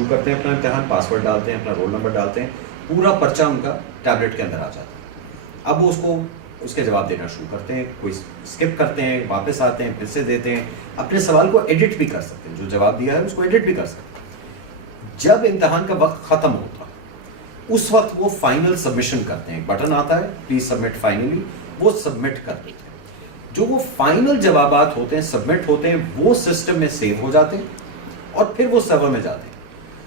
شروع کرتے ہیں اپنا امتحان, پاسورڈ ڈالتے ہیں, اپنا رول نمبر ڈالتے ہیں, پورا پرچہ ان کا ٹیبلٹ کے اندر آ جاتا ہے. اب وہ اس کے جواب دینا شروع کرتے ہیں, کوئی اسکپ کرتے ہیں, واپس آتے ہیں, پھر سے دیتے ہیں, اپنے سوال کو ایڈٹ بھی کر سکتے ہیں, جو جواب دیا ہے اس کو ایڈٹ بھی کر سکتے ہیں. جب امتحان کا وقت ختم ہوتا اس وقت وہ فائنل سبمیشن کرتے ہیں, ایک بٹن آتا ہے پلیز سبمٹ فائنلی, وہ سبمٹ کر دیتے ہیں. جو وہ فائنل جوابات ہوتے ہیں سبمٹ ہوتے ہیں وہ سسٹم میں سیو ہو جاتے ہیں اور پھر وہ سرور میں جاتے ہیں.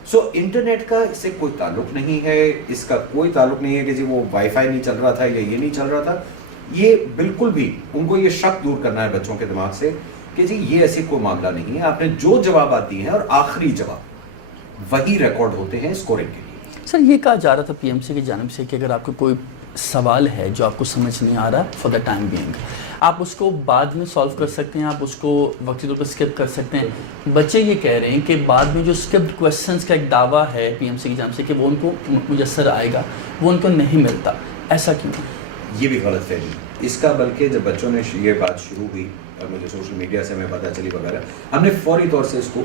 سو انٹرنیٹ کا اس سے کوئی تعلق نہیں ہے, اس کا کوئی تعلق نہیں ہے کہ جی وہ وائی فائی نہیں چل رہا تھا یا یہ نہیں چل رہا تھا. یہ بالکل بھی ان کو یہ شک دور کرنا ہے بچوں کے دماغ سے کہ جی یہ ایسی کوئی معاملہ نہیں ہے. آپ نے جو جوابات دیے ہیں اور آخری جواب وہی ریکارڈ ہوتے ہیں اسکورنگ کے لیے. سر یہ کہا جا رہا تھا پی ایم سی کی جانب سے کہ اگر آپ کو کوئی سوال ہے جو آپ کو سمجھ نہیں آ رہا فار دا ٹائم بینگ, آپ اس کو بعد میں سالو کر سکتے ہیں, آپ اس کو وقتی طور پر اسکپ کر سکتے ہیں. بچے یہ کہہ رہے ہیں کہ بعد میں جو اسکپڈ کویسچنس کا ایک دعویٰ ہے پی ایم سی کی جانب سے کہ وہ ان کو میسر آئے گا, وہ ان کو نہیں ملتا, ایسا کیوں؟ یہ بھی غلط فہمی اس کا, بلکہ جب بچوں نے یہ بات شروع ہوئی اور مجھے سوشل میڈیا سے ہمیں پتہ چلی وغیرہ, ہم نے فوری طور سے اس کو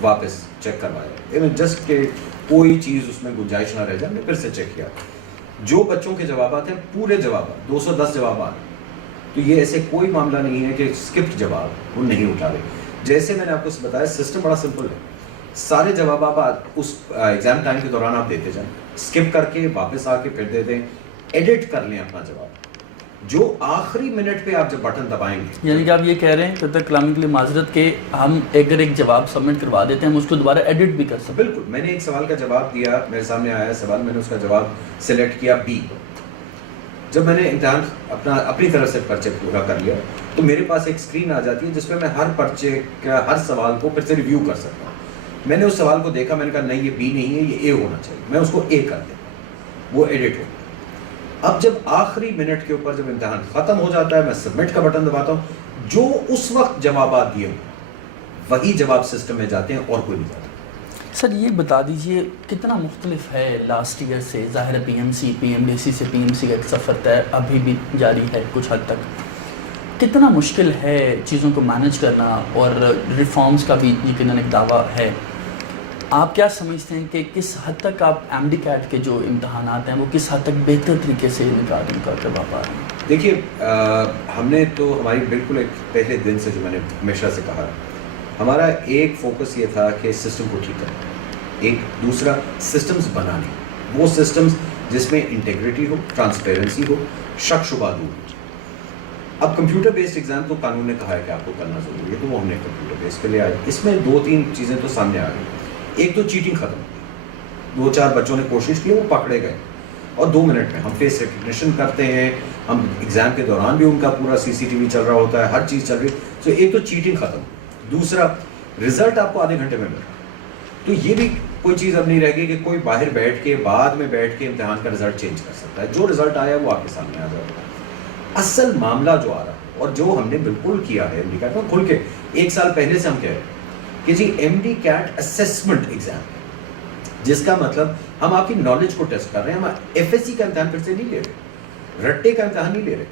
واپس چیک کروایا, جسٹ کہ کوئی چیز اس میں گنجائش نہ رہ جائے. ہم نے پھر سے چیک کیا, جو بچوں کے جوابات ہیں پورے جوابات 210 جوابات, تو یہ ایسے کوئی معاملہ نہیں ہے کہ اسکپٹ جواب وہ نہیں اٹھا رہے. جیسے میں نے آپ کو بتایا سسٹم بڑا سمپل ہے, سارے جوابات آپ اس ایگزام ٹائم کے دوران آپ دیتے جائیں, اسکپ کر کے واپس آ کے پھر دے دیں, ایڈٹ کر لیں اپنا جواب. جو آخری منٹ پہ آپ جب بٹن دبائیں گے, یعنی کہ آپ یہ کہہ رہے ہیں کہ کلامی کے لیے معذرت کہ ہم اگر ایک جواب سبمٹ کروا دیتے ہیں ہم اس کو دوبارہ ایڈٹ بھی کر سکتے ہیں. بالکل, میں نے ایک سوال کا جواب دیا, میرے سامنے آیا سوال, میں نے اس کا جواب سلیکٹ کیا بی. جب میں نے امتحان اپنی طرف سے پرچے پورا کر لیا تو میرے پاس ایک اسکرین آ جاتی ہے جس پہ میں ہر پرچے کا ہر سوال کو پھر سے ریویو کر سکتا ہوں. میں نے اس سوال کو دیکھا, میں نے کہا نہیں یہ بی نہیں ہے, یہ اے ہونا چاہیے, میں اس کو اے کر دیتا ہوں, وہ ایڈٹ ہو. اب جب آخری منٹ کے اوپر جب امتحان ختم ہو جاتا ہے میں سبمٹ کا بٹن دباتا ہوں, جو اس وقت جوابات دیے ہوں وہی جواب سسٹم میں جاتے ہیں اور کوئی نہیں جاتا. سر یہ بتا دیجئے کتنا مختلف ہے لاسٹ ایئر سے؟ ظاہر ہے P M C P M D C سے پی ایم سی کا ایک سفر طے ابھی بھی جاری ہے کچھ حد تک. کتنا مشکل ہے چیزوں کو مینج کرنا, اور ریفارمز کا بھی یقیناً ایک دعویٰ ہے. آپ کیا سمجھتے ہیں کہ کس حد تک آپ ایم ڈی کیٹ کے جو امتحانات ہیں وہ کس حد تک بہتر طریقے سے نکال کروا پا رہے ہیں؟ دیکھیے ہم نے تو ہماری بالکل ایک پہلے دن سے جو میں نے ہمیشہ سے کہا, ہمارا ایک فوکس یہ تھا کہ سسٹم کو ٹھیک کرنا, ایک دوسرا سسٹمز بنانے, وہ سسٹمز جس میں انٹیگریٹی ہو, ٹرانسپیرنسی ہو, شک شبہ دور ہو. اب کمپیوٹر بیسڈ ایگزام تو قانون نے کہا ہے کہ آپ کو کرنا ضروری ہے, تو وہ ہم نے کمپیوٹر بیس پہ لے آئے. اس میں 2-3 چیزیں تو سامنے آ گئی. ایک تو چیٹنگ ختم ہو گئی, 2-4 بچوں نے کوشش کی, وہ پکڑے گئے, اور 2 منٹ میں ہم فیس ریکگنیشن کرتے ہیں, ہم ایگزام کے دوران بھی ان کا پورا CCTV چل رہا ہوتا ہے, ہر چیز چل رہی ہے. تو ایک تو چیٹنگ ختم. دوسرا رزلٹ آپ کو آدھے گھنٹے میں مل رہا ہے, تو یہ بھی کوئی چیز اب نہیں رہ گئی کہ کوئی باہر بیٹھ کے بعد میں بیٹھ کے امتحان کا رزلٹ چینج کر سکتا ہے. جو رزلٹ آیا وہ آپ کے سامنے آ جائے گا. اصل معاملہ جو آ رہا ہے اور جو ہم نے بالکل کیا ہے MD CAT کھل کے 1 سال پہلے سے ہم کہہ رہے ہیں کہ جی MD CAT اسیسمنٹ ایگزام ہے, جس کا مطلب ہم آپ کی نالج کو ٹیسٹ کر رہے ہیں. ہم FSC کا امتحان پھر سے نہیں لے رہے, رٹے کا امتحان نہیں لے رہے,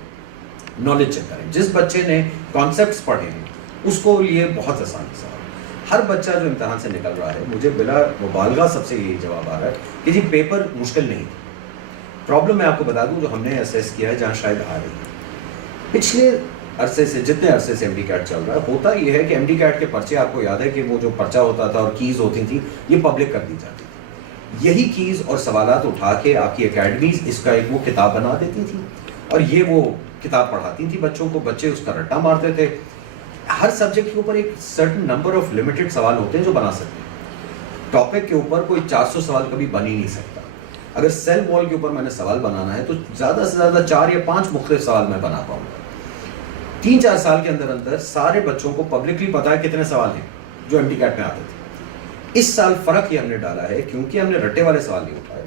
نالج چیک کریں. جس بچے نے کانسیپٹس پڑھے ہیں اس کو لیے بہت آسان سوال. ہر بچہ جو امتحان سے نکل رہا ہے, مجھے بلا مبالغہ سب سے یہی جواب آ رہا ہے کہ جی پیپر مشکل نہیں تھا. پرابلم میں آپ کو بتا دوں جو ہم نے اسیس کیا ہے جہاں شاید آ رہی ہے, پچھلے عرصے سے جتنے عرصے سے MD CAT چل رہا ہے, ہوتا یہ ہے کہ MD CAT کے پرچے, آپ کو یاد ہے کہ وہ جو پرچہ ہوتا تھا اور کیز ہوتی تھیں یہ پبلک کر دی جاتی تھی. یہی کیز اور سوالات اٹھا کے آپ کی اکیڈمیز اس کا ایک وہ کتاب بنا دیتی تھی اور یہ وہ کتاب پڑھاتی تھی بچوں کو, بچے اس کا رٹا مارتے تھے. ہر سبجیکٹ کے اوپر ایک سرٹن نمبر آف لمیٹڈ سوال ہوتے ہیں جو بنا سکتے ہیں. ٹاپک کے اوپر کوئی 400 سوال کبھی بن ہی نہیں سکتا. اگر سیل وال کے اوپر میں نے سوال بنانا ہے تو زیادہ سے زیادہ 4 یا 5 مختلف سوال میں بنا پاؤں گا. 3-4 سال کے اندر اندر سارے بچوں کو پبلکلی پتا ہے کتنے سوال ہیں جو MD CAT میں آتے تھے. اس سال فرق یہ ہم نے ڈالا ہے کیونکہ ہم نے رٹے والے سوال نہیں اٹھائے.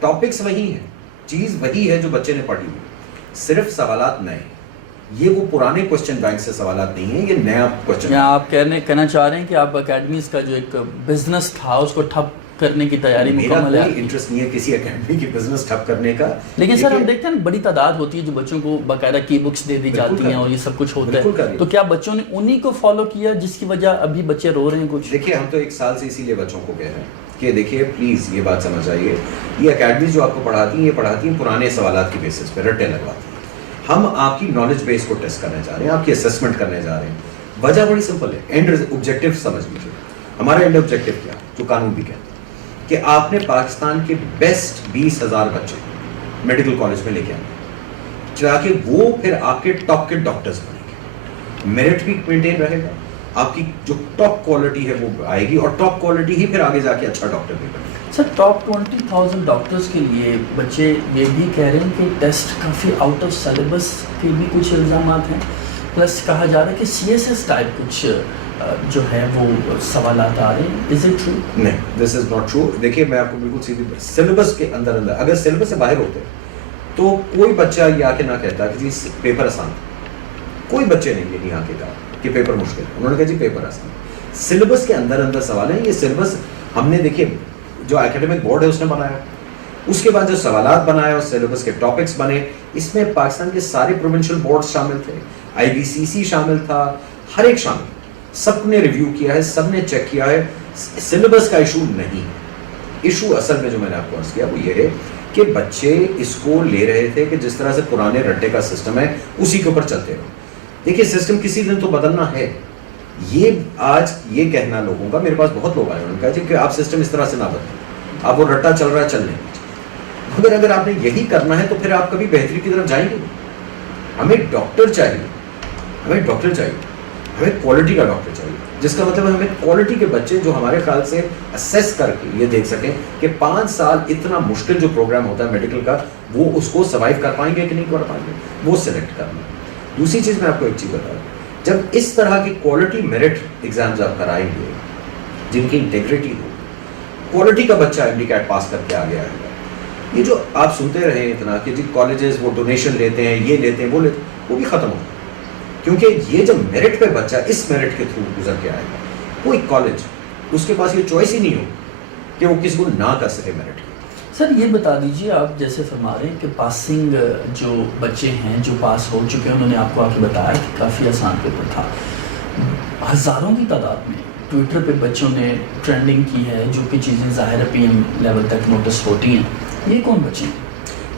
ٹاپکس وہی ہیں, چیز وہی ہے جو بچے نے پڑھی ہوئی, صرف سوالات نئے. یہ وہ پرانے کوسچن بینک سے سوالات نہیں ہیں, یہ نیا کوسچن. آپ کہنا چاہ رہے ہیں کہ آپ اکیڈمیز کا جو ایک بزنس تھا اس کو ٹھپ کرنے کی تیاری مکمل ہے؟ میرا کوئی انٹرسٹ نہیں ہے کسی اکیڈمی کی بزنس ٹھپ کرنے کا. لیکن سر ہم دیکھتے ہیں بڑی تعداد ہوتی ہے جو بچوں کو باقاعدہ کی بکس دے دی جاتی ہیں اور یہ سب کچھ ہوتا ہے, تو کیا بچوں نے انہی کو فالو کیا جس کی وجہ ابھی بچے رو رہے ہیں کچھ؟ دیکھیے ہم تو 1 سال سے اسی لیے بچوں کو کہہ رہے ہیں کہ دیکھیے پلیز یہ بات سمجھ آئیے، یہ اکیڈمیز جو آپ کو پڑھاتی ہیں یہ پڑھاتی ہیں پرانے سوالات کی بیسس پہ، رٹے لگواتی ہیں. ہم آپ کی نالج بیس کو ٹیسٹ کرنے جا رہے ہیں، آپ کی اسسمنٹ کرنے جا رہے ہیں. وجہ بڑی سمپل ہے، اینڈ آبجیکٹیو سمجھ لیجیے. ہمارا اینڈ آبجیکٹیو کیا جو قانون بھی کہتا ہے کہ آپ نے پاکستان کے بیسٹ 20,000 بچے میڈیکل کالج میں لے کے آئے تاکہ وہ پھر آپ کے ٹاپ کے ڈاکٹرز بنیں گے. میرٹ بھی مینٹین رہے گا، آپ کی جو ٹاپ کوالٹی ہے وہ آئے گی، اور ٹاپ کوالٹی ہی پھر آگے جا کے اچھا ڈاکٹر بھی بنے گا. سر ٹاپ 20,000 ڈاکٹرز کے لیے بچے یہ بھی کہہ رہے ہیں کہ test coffee out of syllabus کے بھی کچھ الزامات ہیں، پلس کہا جا رہا ہے کہ CSS ٹائپ کچھ جو ہے وہ سوالات آ رہے ہیں. Is it true? نہیں، دس از ناٹ ٹرو. دیکھیے میں آپ کو بالکل سیدھی سلیبس کے اندر اگر سلیبس سے باہر ہوتے تو کوئی بچہ یہ آ کے نہ کہتا کہ جی پیپر آسان. کوئی بچے نے یہ نہیں آ کے کہا کہ پیپر مشکل ہے، انہوں نے کہا جی پیپر آسان. سلیبس کے اندر سوال ہیں. یہ سلیبس ہم نے دیکھیے جو اکیڈمک بورڈ ہے اس نے بنایا، اس کے بعد جو سوالات بنایا اور سلیبس کے ٹاپکس بنے، اس میں پاکستان کے سارے پروونشل بورڈ شامل تھے، IBCC شامل تھا، ہر ایک شامل. سب نے ریویو کیا ہے، سب نے چیک کیا ہے. سلیبس کا ایشو نہیں. ایشو اصل میں جو میں نے آپ کو عرض کیا وہ یہ ہے کہ بچے اس کو لے رہے تھے کہ جس طرح سے پرانے رٹے کا سسٹم ہے اسی کے اوپر چلتے رہو. دیکھیے سسٹم کسی دن تو بدلنا ہے. یہ آج یہ کہنا لوگوں کا، میرے پاس بہت لوگ آئے انہوں نے کہا جی کہ آپ سسٹم اس طرح سے نہ بدلیں، آپ وہ رٹا چل رہا ہے چلنے. اگر آپ نے یہی کرنا ہے تو پھر آپ کبھی بہتری کی طرف جائیں گے. ہمیں ڈاکٹر چاہیے، ہمیں ڈاکٹر چاہیے، ہمیں کوالٹی کا ڈاکٹر چاہیے، جس کا مطلب ہے ہمیں کوالٹی کے بچے جو ہمارے خیال سے اسیس کر کے یہ دیکھ سکیں کہ 5 سال اتنا مشکل جو پروگرام ہوتا ہے میڈیکل کا وہ اس کو سروائیو کر پائیں گے کہ نہیں کر پائیں گے، وہ سلیکٹ کرنا. دوسری چیز میں آپ کو ایک چیز بتا دوں، جب اس طرح کی کوالٹی میرٹ ایگزامز آپ کرائیں گے جن کی انٹیگریٹی ہو، کوالٹی کا بچہ MD-CAT پاس کر کے آگے آئے گا. یہ جو آپ سنتے رہے اتنا کہ جی کالجز وہ ڈونیشن لیتے ہیں، یہ لیتے ہیں، وہ لیتے ہیں، وہ بھی ختم ہو. کیونکہ یہ جب میرٹ پہ بچہ اس میرٹ کے تھرو گزر کے آئے گا، کوئی کالج اس کے پاس یہ چوائس ہی نہیں ہو کہ وہ کسی کو نہ کر سکے میرٹ کی. سر یہ بتا دیجیے، آپ جیسے فرما رہے ہیں کہ پاسنگ جو بچے ہیں جو پاس ہو چکے ہیں، انہوں نے آپ کو آ کے بتایا کہ کافی آسان پیپر تھا. ہزاروں کی تعداد میں ٹویٹر پہ بچوں نے ٹرینڈنگ کی ہے، جو کہ چیزیں ظاہر PM لیول تک نوٹس ہوتی ہیں. یہ کون بچے ہیں؟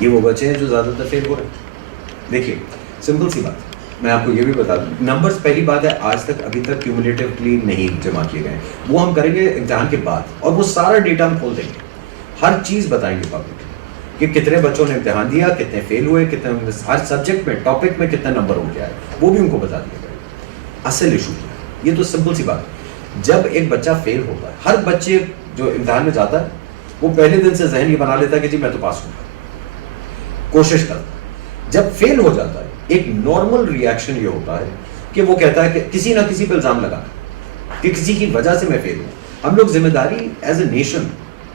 یہ وہ بچے ہیں جو زیادہ تر فیل ہو رہے ہیں. دیکھیے سمپل سی بات، میں آپ کو یہ بھی بتا دوں، نمبرز پہلی بات ہے آج تک ابھی تک کیومولیٹیولی نہیں جمع کیے گئے، وہ ہم کریں گے امتحان کے بعد، اور وہ سارا ڈیٹا ہم کھول دیں گے، ہر چیز بتائیں گے پبلک کہ کتنے بچوں نے امتحان دیا، کتنے فیل ہوئے، کتنے ہر سبجیکٹ میں ٹاپک میں کتنے نمبر ہو گیا ہے، وہ بھی ان کو بتا دیا جائے گا. اصل ایشو کیا ہے، یہ تو سمپل سی بات ہے. جب ایک بچہ فیل ہوتا ہے، ہر بچے جو امتحان میں جاتا ہے وہ پہلے دن سے ذہن یہ بنا لیتا ہے کہ جی میں تو پاس ہوں گا، کوشش کرتا ہے. جب فیل ہو جاتا ہے ایک نارمل ریئیکشن یہ ہوتا ہے کہ وہ کہتا ہے کہ کسی نہ کسی پہ الزام لگا کہ کسی کی وجہ سے میں فیل ہوں. ہم لوگ ذمہ داری ایز اے نیشن،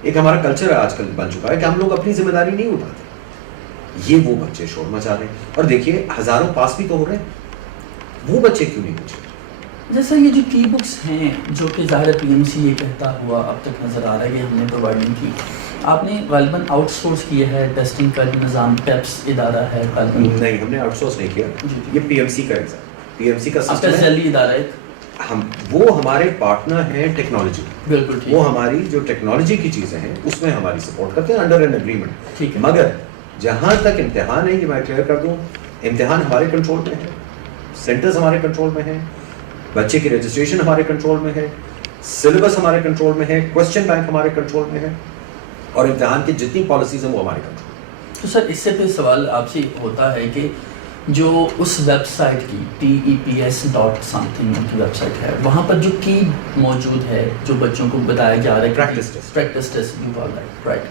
ایک ہمارا کلچر آج کل بن چکا ہے کہ ہم لوگ اپنی ذمہ داری نہیں اٹھاتے. یہ وہ بچے شور مچا رہے ہیں، اور دیکھیے ہزاروں پاس بھی تو ہو رہے ہیں، وہ بچے کیوں نہیں پوچھے. جیسا یہ جو کی بکس ہیں جو کہ ظاہر PMC یہ کہتا ہوا اب تک نظر آ رہا ہے کہ ہم نے پرووائڈ نہیں کی، آپ نے غالباً آؤٹ سورس کیا ہے ٹیسٹنگ کا نظام، پیپس ادارہ ہے غالباً؟ نہیں، ہم نے آؤٹ سورس نہیں کیا. یہ PMC کا ایگزام، PMC کا سسٹم ہے، ذیلی ادارہ ہے. وہ ہمارے پارٹنر ہیں ٹیکنالوجی، بالکل ٹھیک. وہ ہماری جو ٹیکنالوجی کی چیزیں ہیں اس میں ہماری سپورٹ کرتے ہیں انڈر این ایگریمنٹ. ٹھیک ہے. مگر جہاں تک امتحان ہے یہ میں کلیئر کر دوں، امتحان ہمارے کنٹرول میں ہے، سینٹرز ہمارے کنٹرول میں ہیں، بچے کی رجسٹریشن ہمارے کنٹرول میں ہے، سلیبس ہمارے کنٹرول میں ہے، کوسچن بینک ہمارے کنٹرول میں ہے، اور امتحان کی جتنی پالیسیز ہیں وہ ہمارے کنٹرول میں. تو سر اس سے پھر سوال آپ سے ہوتا ہے کہ جو اس ویب سائٹ کی TEPS.something کی ویب سائٹ ہے، وہاں پر جو کی موجود ہے جو بچوں کو بتایا جا رہا ہے پریکٹس ٹیسٹ رائٹ،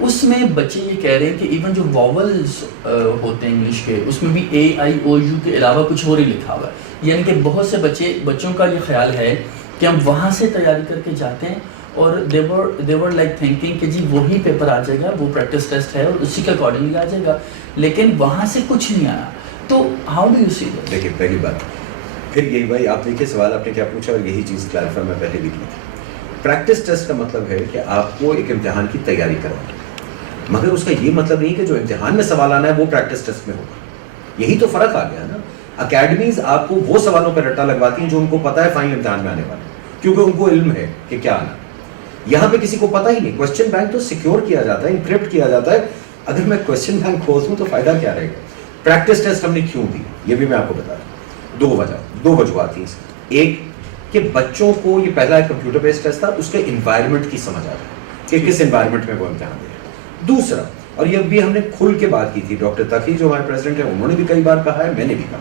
اس میں بچے یہ کہہ رہے ہیں کہ ایون جو واولز ہوتے ہیں انگلش کے اس میں بھی AIOU کے علاوہ کچھ اور ہی لکھا ہوا ہے. یعنی کہ بہت سے بچوں کا یہ خیال ہے کہ ہم وہاں سے تیاری کر کے جاتے ہیں اور they were like thinking کہ جی وہی پیپر آ جائے گا، وہ پریکٹس ٹیسٹ ہے اور اسی کے اکارڈنگلی آ جائے گا، لیکن وہاں سے کچھ نہیں آیا. تو how do you see that? دیکھیے پہلی بات پھر یہی بھائی آپ دیکھیے سوال آپ نے کیا پوچھا اور یہی چیز کلیریفائی میں پہلے بھی کی تھی. پریکٹس ٹیسٹ کا مطلب ہے کہ آپ کو ایک امتحان کی تیاری کروانا، مگر اس کا یہ مطلب نہیں کہ جو امتحان میں سوال آنا ہے وہ پریکٹس ٹیسٹ میں ہوگا. یہی تو فرق آ گیا نا. اکیڈمیز آپ کو وہ سوالوں پہ رٹا لگواتی ہیں جو ان کو پتا ہے فائنل امتحان میں آنے والے، کیونکہ ان کو علم ہے کہ کیا آنا. یہاں پہ کسی کو پتا ہی نہیں. کوشچن بینک تو سیکیور کیا جاتا ہے, انکرپٹ کیا جاتا ہے. اگر میں کوشچن بینک کھول دوں تو فائدہ کیا رہے گا؟ پریکٹس ٹیسٹ ہم نے کیوں دی یہ بھی میں آپ کو بتا دوں. دو وجوہات تھیں. ایک کہ بچوں کو یہ پہلا ایک کمپیوٹر بیسڈ ٹیسٹ تھا, اس کے انوائرمنٹ کی سمجھ آ جائے کہ کس انوائرمنٹ میں وہ امتحان دے رہے ہیں. دوسرا, اور یہ بھی ہم نے کھل کے بات کی تھی, ڈاکٹر تقی جو ہمارے پریزیڈنٹ ہیں انہوں نے بھی کئی بار کہا ہے, میں نے بھی کہا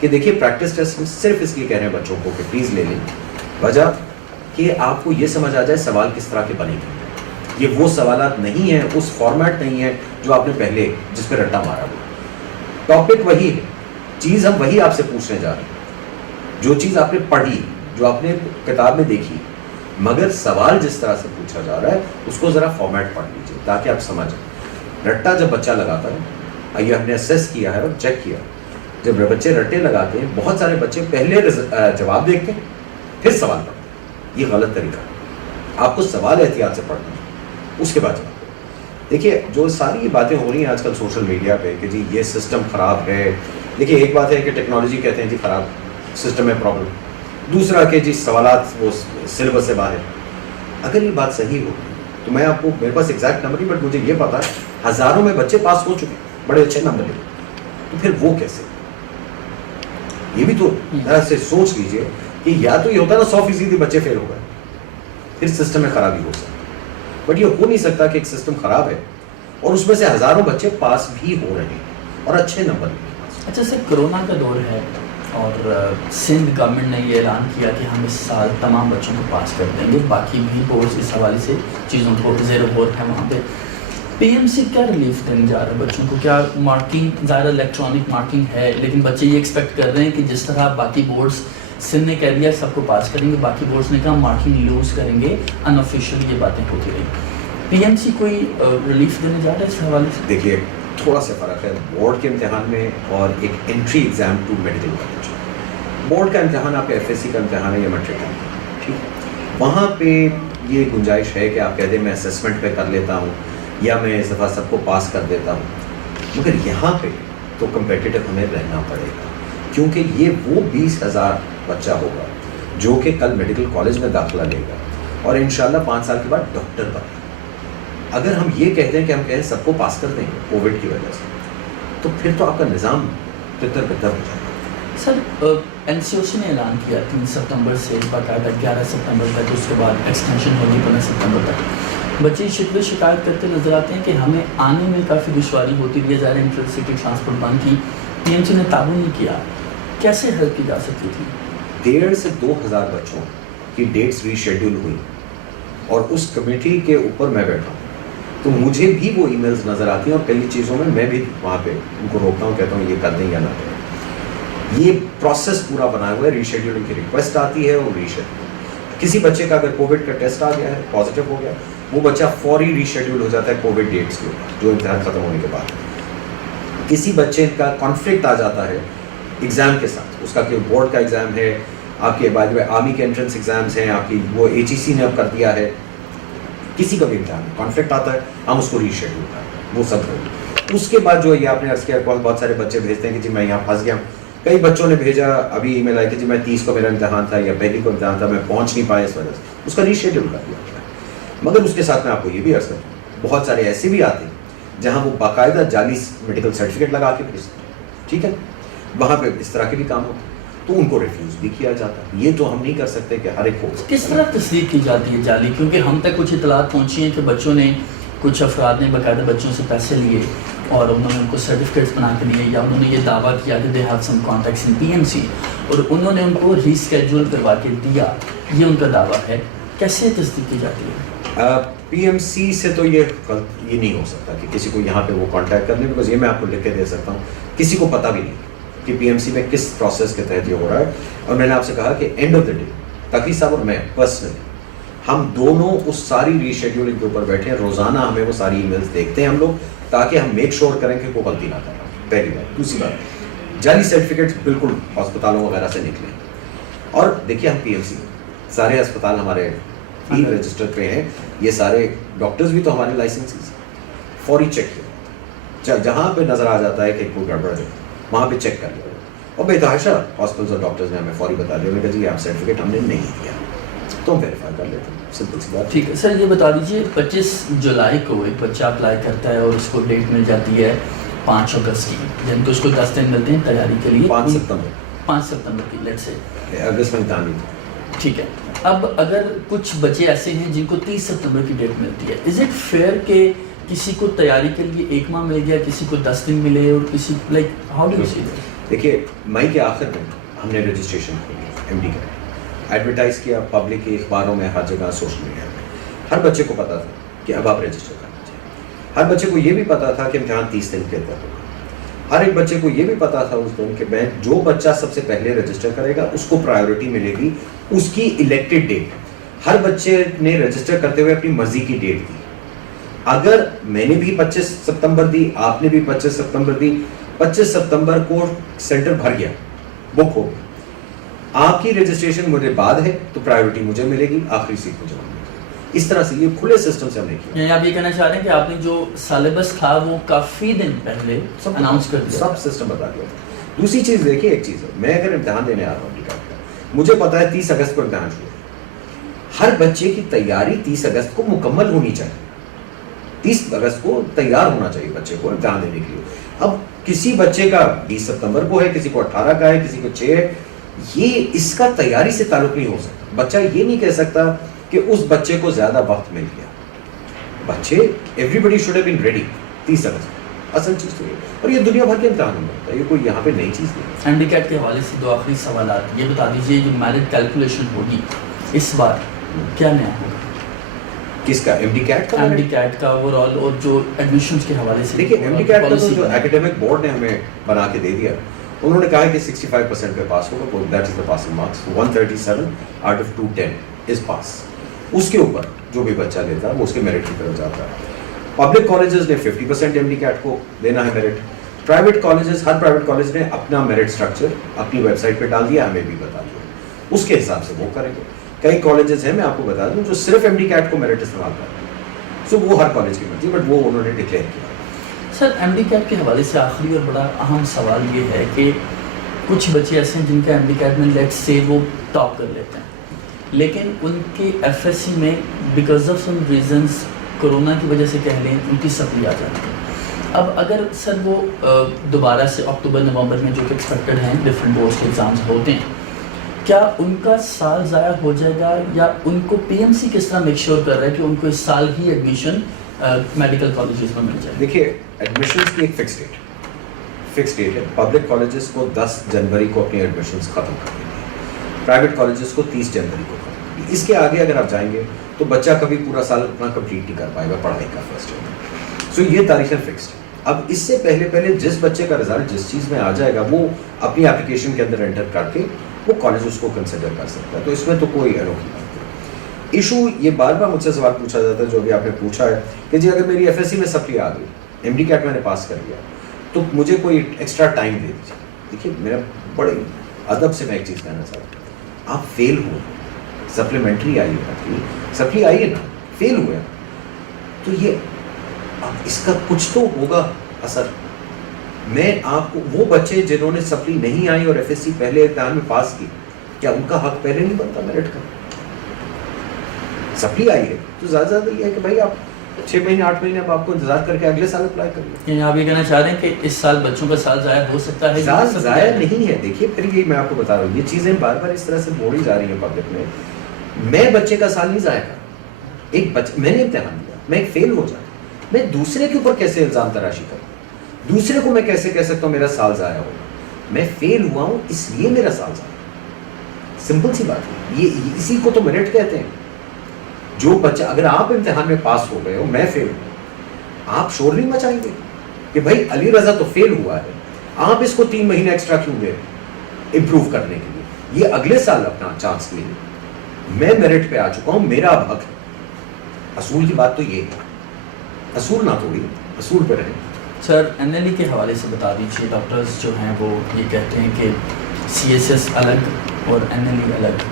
کہ دیکھیے پریکٹس ٹیسٹ ہم صرف اس لیے کہہ رہے ہیں بچوں کو کہ پلیز لے لیں, وجہ کہ آپ کو یہ سمجھ آ جائے سوال کس طرح کے بنے گے. یہ وہ سوالات نہیں ہیں, اس فارمیٹ نہیں ہے جو آپ نے پہلے جس پہ رٹا مارا ہوا. ٹاپک وہی ہے, چیز ہم وہی آپ سے پوچھنے جا رہے ہیں, جو چیز آپ نے پڑھی, جو آپ نے کتاب میں دیکھی, مگر سوال جس طرح سے پوچھا جا رہا ہے اس کو ذرا فارمیٹ پڑھ لیجیے تاکہ آپ سمجھیں. رٹا جب بچہ لگاتا ہے, یہ ہم نے اسیس کیا ہے اور چیک کیا, جب بچے رٹے لگاتے ہیں بہت سارے بچے پہلے جواب دیکھتے ہیں پھر سوال پڑھتے ہیں. یہ غلط طریقہ ہے. آپ کو سوال احتیاط سے پڑھنا ہے, اس کے بعد جواب. دیکھیے جو ساری یہ باتیں ہو رہی ہیں آج کل سوشل میڈیا پہ کہ جی یہ سسٹم خراب ہے. دیکھیے ایک بات ہے کہ ٹیکنالوجی کہتے ہیں جی خراب, سسٹم میں پرابلم. دوسرا کہ جی سوالات وہ سلیبس سے باہر. اگر یہ بات صحیح ہو تو میں آپ کو, میرے پاس ایگزیکٹ نمبر نہیں بٹ مجھے یہ پتا ہے ہزاروں میں بچے پاس ہو چکے ہیں, بڑے اچھے نمبر لے, تو پھر وہ کیسے؟ یہ بھی تو ذرا سے سوچ لیجئے کہ یا تو یہ ہوتا ہے نا 100% بچے فیل ہو گئے, پھر سسٹم میں خرابی ہو سکتی. بٹ یہ ہو نہیں سکتا کہ ایک سسٹم خراب ہے اور اس میں سے ہزاروں بچے پاس بھی ہو رہے ہیں اور اچھے نمبر بھی. اچھا سر, کرونا کا دور ہے اور سندھ گورنمنٹ نے یہ اعلان کیا کہ ہم اس سال تمام بچوں کو پاس کر دیں گے, باقی بھی بورڈز اس حوالے سے چیزوں کو زیر غور ہے وہاں پہ. پی ایم سی کیا ریلیف دینے جا رہا ہے بچوں کو؟ کیا مارکنگ, ظاہر الیکٹرانک مارکنگ ہے, لیکن بچے یہ ایکسپیکٹ کر رہے ہیں کہ جس طرح باقی بورڈز, سندھ نے کہہ دیا سب کو پاس کریں گے, باقی بورڈز نے کہا مارکنگ لوز کریں گے, ان آفیشیل یہ باتیں ہوتی رہی. پی ایم سی کوئی ریلیف دینے جا رہا ہے اس حوالے سے؟ دیکھیے تھوڑا سا فرق ہے بورڈ کے امتحان میں اور ایک entry exam to medical college. Board کا امتحان آپ کا ایف ایس سی کا امتحان ہے یا میٹرک کا, ٹھیک ہے, وہاں پہ یہ گنجائش ہے کہ آپ کہہ دیں میں اسسمنٹ پہ کر لیتا ہوں یا میں اس دفعہ سب کو پاس کر دیتا ہوں. مگر یہاں پہ تو کمپیٹیٹو ہمیں رہنا پڑے گا, کیونکہ یہ وہ 20,000 بچہ ہوگا جو کہ کل میڈیکل کالج میں داخلہ لے گا اور انشاءاللہ 5 سال کے بعد ڈاکٹر بنے گا. اگر ہم یہ کہتے ہیں کہ ہم کہیں سب کو پاس کر دیں گے کووڈ کی وجہ سے, تو پھر تو آپ کا نظام تتر بتر ہو جائے گا. سر این سی او سی نے اعلان کیا 3 ستمبر سے باقاعدہ 11 ستمبر تک, اس کے بعد ایکسٹینشن ہوگی 15 ستمبر تک. بچے شکایت کرتے نظر آتے ہیں کہ ہمیں آنے میں کافی دشواری ہوتی ہے, ظاہر انٹر سٹی ٹرانسپورٹ بند کی, پی ایم سی نے تعاون نہیں کیا, کیسے حل کی جا سکتی تھی؟ 1,500 سے 2,000 بچوں کی ڈیٹس ری شیڈول ہوئی اور اس کمیٹی کے اوپر میں بیٹھا ہوں, تو مجھے بھی وہ ای میلز نظر آتی ہیں اور کئی چیزوں میں بھی وہاں پہ ان کو روکتا ہوں, کہتا ہوں یہ کر دیں یا نہ کریں. یہ پروسیس پورا بنا ہوا ہے, ری شیڈولنگ کی ریکویسٹ آتی ہے اور ری شیڈول. کسی بچے کا اگر کووڈ کا ٹیسٹ آ گیا ہے, پازیٹیو ہو گیا, وہ بچہ فوری ری شیڈول ہو جاتا ہے کووڈ ڈیٹس کے اوپر جو امتحان ختم ہونے کے بعد. کسی بچے کا کانفلکٹ آ جاتا ہے ایگزام کے ساتھ, اس کا کہ بورڈ کا ایگزام ہے, آپ کے بعد آرمی کے انٹرنس ایگزامس ہیں, آپ کی وہ ایچ ای سی نے اب کر دیا ہے, کسی کا بھی امتحان کانفلکٹ آتا ہے, ہم اس کو ری شیڈول کرتے ہیں, وہ سب ہو. اس کے بعد جو یہ آپ نے عرض کیا, بہت سارے بچے بھیجتے ہیں کہ جی میں یہاں پھنس گیا ہوں. کئی بچوں نے بھیجا ابھی ای میل آئی کہ جی میں 30 کو میرا امتحان تھا یا پہلی کو امتحان تھا, میں پہنچ نہیں پایا اس وجہ سے, اس کا ری شیڈول کر دیا. مگر اس کے ساتھ میں آپ کو یہ بھی عرض کرتا ہوں, بہت سارے ایسے بھی آتے ہیں جہاں وہ باقاعدہ جعلی میڈیکل سرٹیفکیٹ لگا کے بھیجتے ہیں, ٹھیک ہے, وہاں پہ اس طرح کے بھی کام ہوتے ہیں, تو ان کو ریفیوز بھی کیا جاتا ہے. یہ تو ہم نہیں کر سکتے کہ ہر ایک کو. کس طرح تصدیق کی جاتی ہے جعلی؟ کیونکہ ہم تک کچھ اطلاعات پہنچی ہیں کہ بچوں نے, کچھ افراد نے باقاعدہ بچوں سے پیسے لیے اور انہوں نے ان کو سرٹیفکیٹس بنا کے دیے, یا انہوں نے یہ دعویٰ کیا کہ they have some contacts in P M C, اور انہوں نے ان کو ری اسکیجول کروا کے دیا, یہ ان کا دعویٰ ہے. کیسے تصدیق کی جاتی ہے؟ پی ایم سی سے تو یہ نہیں ہو سکتا کہ کسی کو یہاں پہ وہ کانٹیکٹ کر لیں, بیکاز یہ میں آپ کو لکھ کے دے سکتا ہوں, کسی کو پتہ بھی نہیں کہ پی ایم سی میں کس پروسیس کے تحت یہ ہو رہا ہے. اور میں نے آپ سے کہا کہ and of the day Taqi صاحب اور میں پرسنلی ہم دونوں اس ساری ری شیڈولنگ کے اوپر بیٹھے ہیں, روزانہ ہمیں وہ ساری ای میلز دیکھتے ہیں ہم لوگ, تاکہ ہم میک شور کریں کہ کوئی غلطی نہ کریں. پہلی بات. دوسری بات, جعلی سرٹیفکیٹس بالکل ہسپتالوں وغیرہ سے نکلیں. اور دیکھیے ہم پی ایم سی سارے ہسپتال ہمارے رجسٹر پہ ہیں, یہ سارے ڈاکٹرز بھی تو ہمارے لائسنسز, فوری چیک کیا جہاں پہ نظر آ جاتا ہے کہ کوئی گڑبڑ ہے وہاں پہ چیک کر لیا, اور بے تحاشا ہاسپٹلس اور ڈاکٹرز نے ہمیں فوری بتا دیا, میں کہا جی آپ سرٹیفکیٹ ہم نے نہیں دیا. تو ہم ویریفائی کر لیتے ہیں, سمپل سی بات. ٹھیک ہے سر, یہ بتا دیجیے 25 جولائی کو ایک بچہ اپلائی کرتا ہے اور اس کو ڈیٹ مل جاتی ہے 5 اگست کی, یعنی کہ اس کو 10 دن ملتے ہیں تیاری کے لیے. 5 ستمبر کی لیٹ سے اگست میں امتحان نہیں تھا. ٹھیک ہے. اب اگر کچھ بچے ایسے ہیں جن کو 30 ستمبر کی ڈیٹ ملتی ہے, از اٹ فیئر کہ کسی کو تیاری کے لیے 1 ماہ مل گیا, کسی کو 10 دن ملے, اور کسی like how do you see that? دیکھیے مئی کے آخر میں ہم نے رجسٹریشن کھولی ایم ڈی کا, ایڈورٹائز کیا پبلک کے اخباروں میں, ہر جگہ سوشل میڈیا میں. ہر بچے کو پتا تھا کہ اب آپ رجسٹر کرنا چاہیے. ہر بچے کو یہ بھی پتا تھا کہ امتحان 30 دن کے اندر ہوگا. ہر ایک بچے کو یہ بھی پتا تھا اس دن کہ میں جو بچہ سب سے پہلے رجسٹر کرے گا اس کو پرائیورٹی ملے گی, اس کی الیکٹڈ ڈیٹ. ہر بچے نے رجسٹر کرتے ہوئے اپنی مرضی کی ڈیٹ دی. اگر میں نے بھی 25 ستمبر دی, آپ نے بھی 25 ستمبر دی, 25 ستمبر کو سینٹر بھر گیا, بک ہو گیا, آپ کی رجسٹریشن مجھے بعد ہے تو پرائیورٹی مجھے ملے گی, آخری سیٹ مجھے ملے گی. اس طرح سے یہ کھلے سسٹم سے ہم نے کیا. یعنی آپ یہ کہنا چاہ رہے ہیں کہ آپ نے جو سلیبس تھا وہ کافی دن پہلے اناؤنس کر دیا, سب سسٹم بتا دیا. دوسری چیز دیکھیے, ایک چیز ہے, میں اگر امتحان دینے آ رہا ہوں, مجھے پتا ہے 30 اگست کو امتحان شروع. ہر بچے کی تیاری 30 اگست کو مکمل ہونی چاہیے. 30 اگست کو تیار ہونا چاہیے بچے کو امتحان دینے کے لیے. اب کسی بچے کا 20 ستمبر کو ہے, کسی کو 18 کا ہے, کسی کو 6 ہے, یہ اس کا تیاری سے تعلق نہیں ہو سکتا. بچہ یہ نہیں کہہ سکتا کہ اس بچے کو زیادہ وقت مل گیا. بچے everybody should have been ready 30 August. اصل چیز تو یہ, اور یہ دنیا بھر کے امتحان میں ہوتا ہے, یہ کوئی یہاں پہ نئی چیز نہیں. ہینڈیکیپ کے حوالے سے 2 آخری سوالات. یہ بتا دیجیے جو میرٹ کیلکولیشن ہوگی اس بار کیا نیا ہوگا؟ کس کا؟ ایم ڈی کیٹ کا؟ ایم ڈی کیٹ کا اوور آل, اور جو ایڈمیشنز کے حوالے سے. دیکھیے ایم ڈی کیٹ کا تو جو اکیڈمک بورڈ نے ہمیں بنا کے دے دیا, انہوں نے کہا ہے کہ 65% پہ پاس ہوگا, that is the passing marks. 137 out of 210 از پاس. اس کے اوپر جو بھی بچہ لیتا ہے وہ اس کے میرٹ کی طرف جاتا ہے. پبلک کالجز نے 50% ایم ڈی کیٹ کو دینا ہے میرٹ. پرائیویٹ کالجز, ہر پرائیویٹ کالج نے اپنا میرٹ اسٹرکچر اپنی ویب سائٹ پہ ڈال دیا, ہمیں بھی بتا دیا, اس کے حساب سے وہ کریں گے. کئی کالجز ہیں, میں آپ کو بتا دوں, جو صرف ایم ڈی کیٹ کو میرٹ استعمال کرتے ہیں, سو وہ ہر کالج کی مرضی, بٹ وہ انہوں نے ڈکلیئر کیا. سر ایم ڈی کیٹ کے حوالے سے آخری اور بڑا اہم سوال یہ ہے کہ کچھ بچے ایسے ہیں جن کا ایم ڈی کیٹ میں لیٹ سے وہ ٹاپ کر لیتے ہیں, لیکن ان کے ایف ایس سی میں because of some reasons, corona کی وجہ سے کہہ لیں, ان کی سپلی آ جاتی ہے. اب اگر سر وہ دوبارہ سے اکتوبر نومبر میں جو کہ ایکسپیکٹڈ ہیں ڈفرینٹ بورڈس کے ایگزامس ہوتے ہیں, کیا ان کا سال ضائع ہو جائے گا, یا ان کو پی ایم سی کس طرح میک شیور کر رہا ہے کہ ان کو اس سال ہی ایڈمیشن میڈیکل کالجز میں مل جائے؟ دیکھیے ایڈمیشنز کی ایک فکس ڈیٹ ہے. پبلک کالجز کو 10 جنوری کو اپنی ایڈمیشنز ختم کر دیں گے, پرائیویٹ کالجز کو 30 جنوری کو ختم کریں گے. اس کے آگے اگر آپ جائیں گے تو بچہ کبھی پورا سال اپنا کمپلیٹ نہیں کر پائے گا پڑھائی کا فرسٹ ایئر. سو یہ تاریخیں فکسڈ ہے. اب اس سے پہلے جس بچے کا رزلٹ جس چیز میں آ جائے گا وہ اپنی اپلیکیشن کے اندر انٹر کر کے وہ کالج اس کو کنسیڈر کر سکتا ہے. تو اس میں تو کوئی انوکھی بات نہیں. ایشو یہ بار بار مجھ سے سوال پوچھا جاتا ہے, جو بھی آپ نے پوچھا ہے, کہ جی اگر میری ایف ایس سی میں سپلی آ گئی, ایم ڈی کیٹ میں نے پاس کر لیا, تو مجھے کوئی ایکسٹرا ٹائم دے دیجیے. دیکھیے میرا بڑے ادب سے میں ایک چیز کہنا چاہتا ہوں, آپ فیل ہو, سپلیمنٹری آئی ہے, آپ کی سپلی آئی ہے نا, فیل ہوئے, تو یہ اب اس کا کچھ تو ہوگا اثر. میں آپ کو وہ بچے جنہوں نے سپلی نہیں آئی اور ایف ایس سی پہلے امتحان میں پاس کی, کیا ان کا حق پہلے نہیں بنتا میرٹ کا؟ سپلی آئی ہے تو زیادہ زیادہ یہ ہے کہ بھائی آپ 6 مہینے 8 مہینے اب آپ کو انتظار کر کے اگلے سال اپلائی کر لیں. یعنی آپ یہ کہنا چاہ رہے ہیں کہ اس سال بچوں کا سال ضائع ہو سکتا ہے؟ سال ضائع نہیں ہے. دیکھیے پھر یہ میں آپ کو بتا رہا ہوں, یہ چیزیں بار بار اس طرح سے بولی جا رہی ہیں پبلک میں. میں بچے کا سال نہیں ضائع کر, ایک بچہ میں نے امتحان دیا, میں ایک فیل ہو جاتا, میں دوسرے کے اوپر کیسے الزام تراشی کروں؟ دوسرے کو میں کیسے کہہ سکتا ہوں میرا سال ضائع ہوگا؟ میں فیل ہوا ہوں اس لیے میرا سال ضائع. سمپل سی بات ہے, یہ اسی کو تو میرٹ کہتے ہیں. جو بچہ, اگر آپ امتحان میں پاس ہو گئے ہو, میں فیل ہوں, آپ شور نہیں مچائیں گے کہ بھائی علی رضا تو فیل ہوا ہے, آپ اس کو 3 مہینے ایکسٹرا کیوں دے امپروو کرنے کے لیے؟ یہ اگلے سال اپنا چانس لے. میں میرٹ پہ آ چکا ہوں, میرا اب حق ہے. اصول کی بات تو یہ ہے, اصول نہ توڑی, اصول پہ رہیں. سر این ایل ای کے حوالے سے بتا دیجیے. ڈاکٹرز جو ہیں وہ یہ کہتے ہیں کہ سی ایس ایس الگ اور این ایل ای الگ,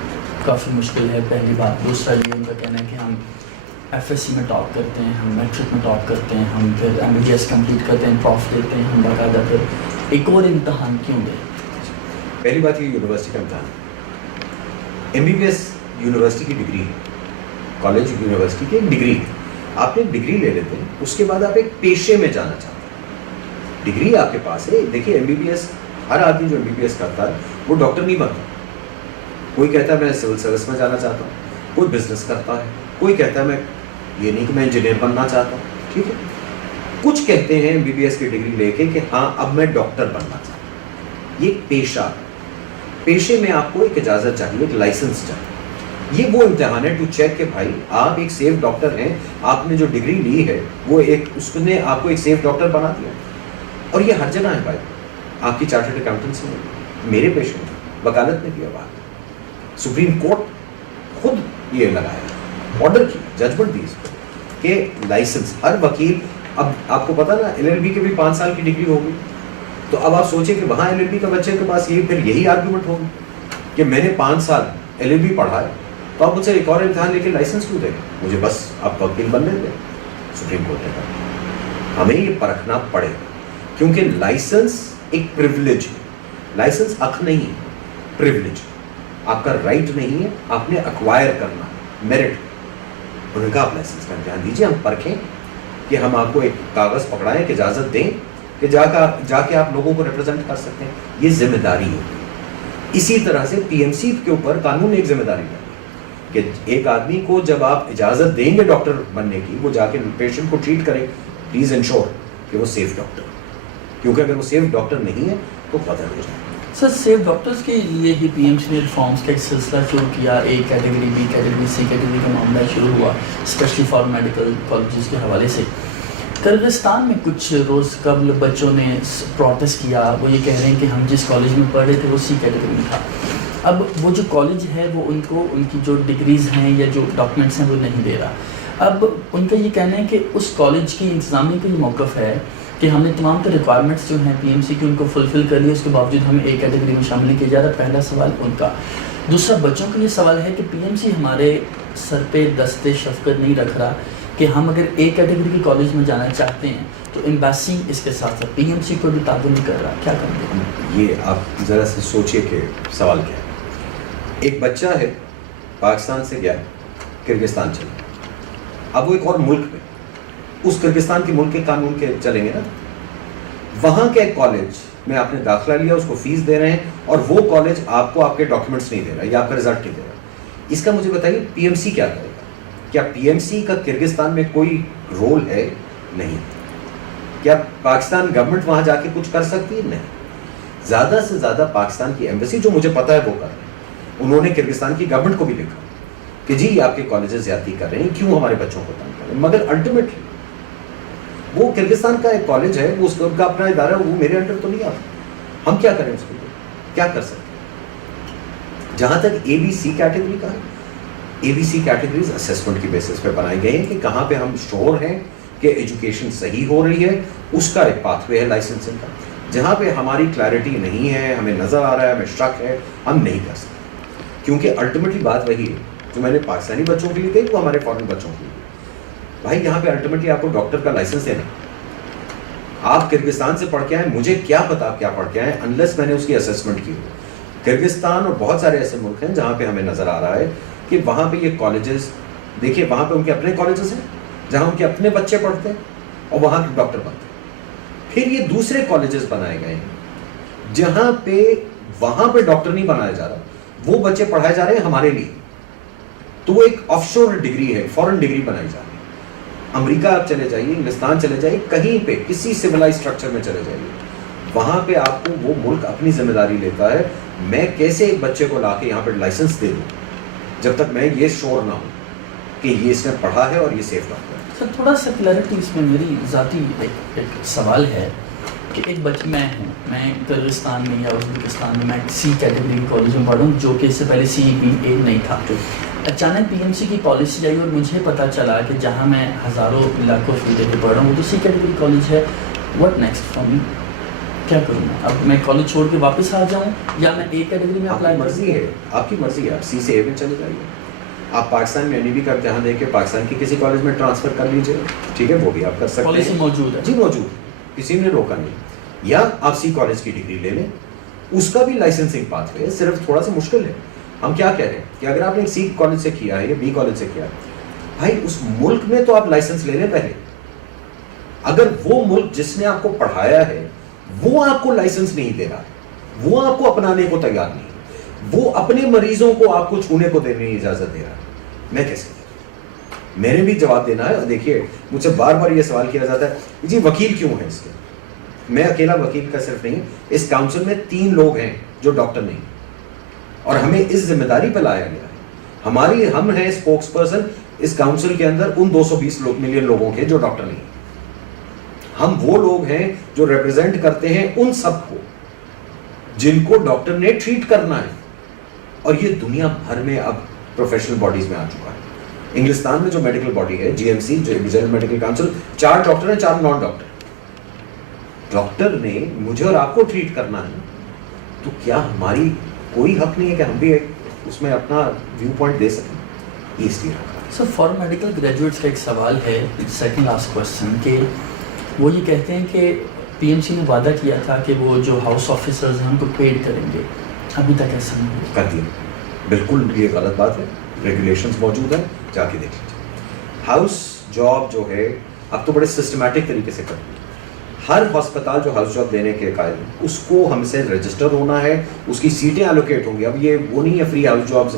کافی مشکل ہے, پہلی بات. دوسرا یہ ان کا کہنا ہے کہ ہم ایف ایس سی میں ٹاپ کرتے ہیں, ہم میٹرک میں ٹاپ کرتے ہیں, ہم پھر M B B S complete کرتے ہیں, پروف لیتے ہیں, ہم باقاعدہ پھر ایک اور امتحان کیوں دیں؟ پہلی بات یہ یونیورسٹی کا امتحان, M B B S university کی ڈگری ہے, کالج یونیورسٹی کی ایک ڈگری ہے, آپ نے ڈگری لے لیتے ہیں, اس کے بعد آپ ایک پیشے میں جانا چاہتے ہیں, ڈگری آپ کے پاس ہے. دیکھیے ایم بی بی ایس, ہر آدمی جو ایم بی بی ایس کرتا ہے وہ ڈاکٹر نہیں بنتا. کوئی کہتا ہے میں سول سروس میں جانا چاہتا ہوں, کوئی بزنس کرتا ہے, کوئی کہتا ہے میں یہ نہیں کہ میں انجینئر بننا چاہتا ہوں, ٹھیک ہے. کچھ کہتے ہیں ایم بی بی ایس کی ڈگری لے کے کہ ہاں اب میں ڈاکٹر بننا چاہتا ہوں. یہ ایک پیشہ, پیشے میں آپ کو ایک اجازت چاہیے, ایک لائسنس چاہیے. یہ وہ امتحان ہے ٹو چیک کہ بھائی آپ ایک سیف ڈاکٹر ہیں, آپ نے جو ڈگری لی ہے وہ ایک اس نے آپ کو ایک سیف ڈاکٹر بنا دیا. اور یہ ہر جگہ ہے بھائی, آپ کی چارٹرڈ اکاؤنٹنسی میں, میرے پیشے میں, وکالت نے کیا بات, سپریم کورٹ خود یہ لگایا, آرڈر کی, ججمنٹ دی اس کو کہ لائسنس ہر وکیل. اب آپ کو پتا نا ایل ایل بی کے بھی 5 سال کی ڈگری ہوگی, تو اب آپ سوچیں کہ وہاں ایل ایل بی کا بچے کے پاس پھر یہی آرگومنٹ ہوگی کہ میں نے 5 سال ایل ایل بی پڑھا ہے, تو آپ مجھ سے ایک اور امتحان لے کے لائسنس کیوں دیں گے, مجھے بس آپ وکیل بننے دیں. سپریم کورٹ نے کہا ہمیں یہ پرکھنا پڑے گا, کیونکہ لائسنس ایک پریولیج ہے, لائسنس حق نہیں, پریولیج, آپ کا رائٹ نہیں ہے, آپ نے ایکوائر کرنا, میرٹ. انہوں نے کہا آپ لائسنس کا امتحان دیجیے, ہم پرکھیں کہ ہم آپ کو ایک کاغذ پکڑائیں کہ اجازت دیں کہ جا کے آپ لوگوں کو ریپرزینٹ کر سکتے ہیں. یہ ذمہ داری ہوگی. اسی طرح سے پی ایم سی کے اوپر قانون نے ایک ذمہ داری ہے کہ ایک آدمی کو جب آپ اجازت دیں گے ڈاکٹر بننے کی, وہ جا کے پیشنٹ کو ٹریٹ کرے, پلیز انشور کہ وہ سیف ڈاکٹر, کیونکہ اگر وہ سیف ڈاکٹر نہیں ہے تو قتل ہو جائے. سر سیف ڈاکٹرز کے لیے ہی پی ایم سی نے ریفارمس کا ایک سلسلہ شروع کیا, A category, B category, C category کا معاملہ شروع ہوا, اسپیشلی فار میڈیکل کالجز کے حوالے سے. کرغزستان میں کچھ روز قبل بچوں نے پروٹیسٹ کیا, وہ یہ کہہ رہے ہیں کہ ہم جس کالج میں پڑھ رہے تھے وہ سی کیٹیگری میں تھا. اب وہ جو کالج ہے وہ ان کو ان کی جو ڈگریز ہیں یا جو ڈاکومنٹس ہیں وہ نہیں دے رہا. اب ان کا یہ کہنا ہے کہ اس کالج کی انتظامیہ کا یہ موقف ہے کہ ہم نے تمام تر ریکوائرمنٹس جو ہیں پی ایم سی کی ان کو فلفل کر لیا, اس کے باوجود ہمیں اے کیٹیگری میں شامل نہیں کیا جا رہا. پہلا سوال ان کا. دوسرا بچوں کا یہ سوال ہے کہ پی ایم سی ہمارے سر پہ دست شفقت نہیں رکھ رہا کہ ہم اگر اے کیٹیگری کے کالج میں جانا چاہتے ہیں تو ایمبیسی اس کے ساتھ ساتھ پی ایم سی کو بھی تعاون نہیں کر رہا. کیا کریں گے؟ یہ آپ ذرا سے سوچئے کہ سوال کیا ہے. ایک بچہ ہے, پاکستان سے گیا, کرغزستان چلا, اب وہ ایک اور ملک میں, اس کرغزستان کے ملک کے قانون کے چلیں گے نا. وہاں کے ایک کالج میں آپ نے داخلہ لیا, اس کو فیس دے رہے ہیں, اور وہ کالج آپ کو آپ کے ڈاکیومنٹس نہیں دے رہا یا آپ کا رزلٹ نہیں دے رہا. اس کا مجھے بتائیے پی ایم سی کیا کرے گا؟ کیا پی ایم سی کا کرغزستان میں کوئی رول ہے؟ نہیں. کیا پاکستان گورنمنٹ وہاں جا کے کچھ کر سکتی ہے؟ نہیں. زیادہ سے زیادہ پاکستان کی ایمبیسی, جو مجھے پتا ہے وہ کر رہے ہیں, انہوں نے کرغزستان کی گورنمنٹ کو بھی لکھا کہ جی آپ کے کالجز زیادتی کر رہے ہیں, کیوں ہمارے بچوں کو تنگ کر رہے ہیں. مگر الٹیمیٹلی وہ کرغزستان کا ایک کالج ہے, وہ اس کا اپنا ادارہ ہے, وہ میرے انڈر تو نہیں آتا. ہم کیا کریں اس کے لیے, کیا کر سکتے ہیں؟ جہاں تک اے بی سی کیٹیگری کا ہے, اے بی سی کیٹیگریز اسیسمنٹ کی بیسس پہ بنائی گئی ہیں کہ کہاں پہ ہم شور ہیں کہ ایجوکیشن صحیح ہو رہی ہے, اس کا ایک پاتھ وے ہے لائسنسنگ کا. جہاں پہ ہماری کلیئرٹی نہیں ہے, ہمیں نظر آ رہا ہے, ہمیں شک ہے, ہم نہیں کر سکتے. کیونکہ الٹیمیٹلی بات وہی ہے جو میں نے پاکستانی بچوں کے لیے کہی, وہ ہمارے فارن بچوں کے لیے. بھائی یہاں پہ الٹیمیٹلی آپ کو ڈاکٹر کا لائسنس دینا, آپ کرغزستان سے پڑھ کے آئیں, مجھے کیا پتا آپ کیا پڑھ کے آئیں, انلیس میں نے اس کی اسیسمنٹ کی ہو. کرغزستان اور بہت سارے ایسے ملک ہیں جہاں پہ ہمیں نظر آ رہا ہے کہ وہاں پہ یہ کالجز, دیکھیے وہاں پہ ان کے اپنے کالجز ہیں جہاں ان کے اپنے بچے پڑھتے ہیں اور وہاں کے ڈاکٹر بنتے ہیں. پھر یہ دوسرے کالجز بنائے گئے ہیں جہاں پہ وہاں پہ ڈاکٹر نہیں بنایا جا رہا, وہ بچے پڑھائے جا رہے ہیں ہمارے لیے. تو وہ ایک آف شور ڈگری ہے, فورن ڈگری بنائی جا رہی ہے. امریکہ آپ چلے جائیے, انگلستان چلے جائیے, کہیں پہ کسی سویلائز اسٹرکچر میں چلے جائیے, وہاں پہ آپ کو وہ ملک اپنی ذمہ داری لیتا ہے. میں کیسے ایک بچے کو لا کے یہاں پہ لائسنس دے دوں جب تک میں یہ شور نہ ہوں کہ یہ اس نے پڑھا ہے اور یہ سیف ڈاکٹر ہے. سر تھوڑا سا کلیئرٹی اس میں میری ذاتی ایک سوال ہے کہ ایک بچہ میں ہوں, میں کرغزستان میں یا ازبکستان میں سی کیٹیگری کالج میں پڑھوں جو کہ اس سے پہلے سی بی اے نہیں تھا. اچانک پی ایم سی کی پالیسی آئی اور مجھے پتا چلا کہ جہاں میں ہزاروں لاکھوں فی دے کے پڑھ رہا ہوں وہ تو سی کیٹیگری کالج ہے. What next for me? کیا کروں میں؟ اب میں کالج چھوڑ کے واپس آ جاؤں یا میں اے کیٹیگری میں اپلائی؟ مرضی ہے, آپ کی مرضی ہے, آپ سی سے اے میں چلے جائیے. آپ پاکستان میں این کا امتحان دے کے پاکستان کے کسی کالج میں ٹرانسفر کر لیجیے, ٹھیک ہے, وہ بھی آپ کر سکتے ہیں. پالیسی موجود ہے جی, موجود, کسی نے روکا نہیں. یا آپ سی کالج کی ڈگری لے لیں, اس کا بھی لائسنسنگ پاتھ وے ہے, صرف تھوڑا سا مشکل ہے. ہم کیا کہہ رہے ہیں کہ اگر آپ نے سی کالج سے کیا ہے یا بی کالج سے کیا ہے, بھائی اس ملک میں تو آپ لائسنس لے لیں پہلے. اگر وہ ملک جس نے آپ کو پڑھایا ہے وہ آپ کو لائسنس نہیں دے رہا, وہ آپ کو اپنانے کو تیار نہیں, وہ اپنے مریضوں کو آپ کو چھونے کو دینے کی اجازت دے رہا ہے, میں کیسے دوں؟ میں نے بھی جواب دینا ہے. دیکھیے مجھ سے بار بار یہ سوال کیا جاتا ہے جی وکیل کیوں ہے اس کے. میں اکیلا وکیل کا صرف نہیں, اس کاؤنسل میں 3 لوگ ہیں جو ڈاکٹر نہیں, اور ہمیں اس ذمہ داری پہ لایا گیا ہے. ہم ہیں اسپوکس پرسن اس کاؤنسل کے اندر ان 220 ملین لوگوں کے جو ڈاکٹر نہیں. ہم وہ لوگ ہیں جو ریپرزینٹ کرتے ہیں ان سب کو جن کو ڈاکٹر نے ٹریٹ کرنا ہے. اور یہ دنیا بھر میں اب پروفیشنل باڈیز میں آ چکا ہے. انگلستان میں جو میڈیکل باڈی ہے جی ایم سی, جو جنرل میڈیکل کاؤنسل, 4 ڈاکٹر ہیں, 4 نان ڈاکٹر. ڈاکٹر نے مجھے اور آپ کو ٹریٹ کرنا ہے, تو کیا ہماری کوئی حق نہیں ہے کہ ہم بھی اس میں اپنا ویو پوائنٹ دے سکیں؟ یہ اس لیے رکھا. سر فار میڈیکل گریجویٹس کا ایک سوال ہے, سیکنڈ لاسٹ کوشچن, کہ وہ یہ کہتے ہیں کہ پی ایم سی نے وعدہ کیا تھا کہ وہ جو ہاؤس آفیسرز ہیں ان کو پیڈ کریں گے, ابھی تک ایسا نہیں ہوا. کر دیا, بالکل یہ غلط بات ہے. ریگولیشنز موجود ہیں, جا کے دیکھ لیجیے. ہاؤس جاب جو ہے اب تو بڑے سسٹمیٹک طریقے سے کرتے ہیں. ہر ہسپتال جو ہاؤس جاب دینے کے قائل ہے اس کو ہم سے رجسٹر ہونا ہے, اس کی سیٹیں الوکیٹ ہوں گی. اب یہ وہ نہیں ہے فری ہاؤس جابز.